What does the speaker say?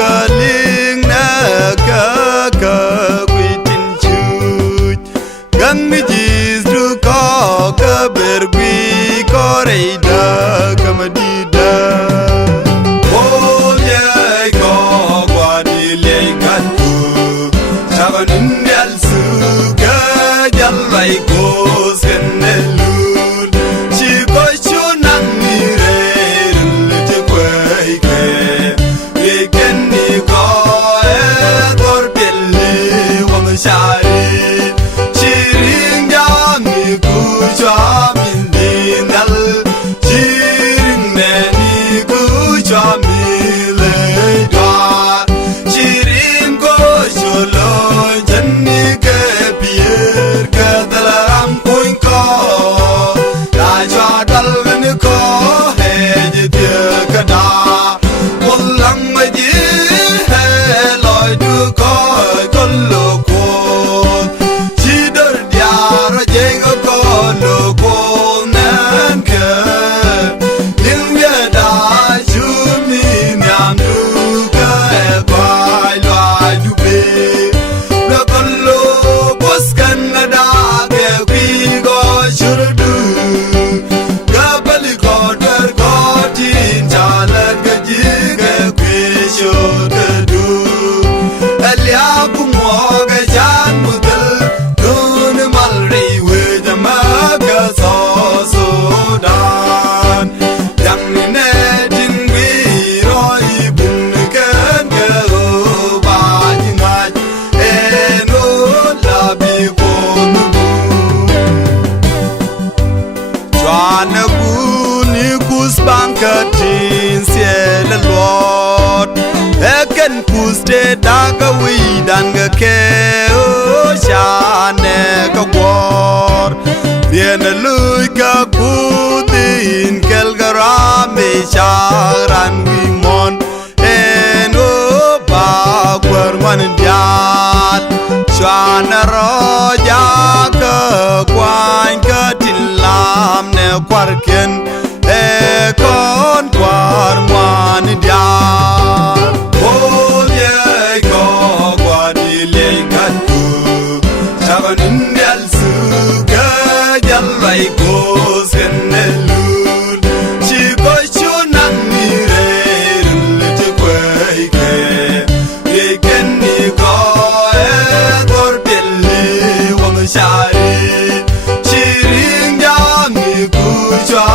kaling na kakakwitin chut gang ni jis du ko kabergwi koreida kamadida olye ko gwadile kantu shabanin yal su ka jalai ko senelun chi ko chunan ni re te kwai ke weekend ni ko e dor belli wang shari chiring jam ni ku cha min dinal chiring ne ni ku cha mi le da chiring ko cholo janni ke pier ka dalam kuin ko da cha dal ni ko he je dia ka da lang ma ji he loi du ko kon lo ko chi dor dia ro je ko lo ko nan ke ling ya da chu mi nyam du ka e bai loi du be lo kon lo bos kan na da ke wi go chur du ga bali ko der ko tin cha la ga ji Bankatin siela lot eken kuste daga wi dan ga ke o shane ka gwor bien lui ka kutin kel garame sharan wi mon eno ba gwar wan diat shana ro ja ka kwan ka tilam ne kwarken con quar man dia olye ko gwadile kantu shabanin yal su ka jalai ko senelun chi ko chunan ni re te kwai ke weekend ni ko e dor belli wang shari chiring jam ni ku cha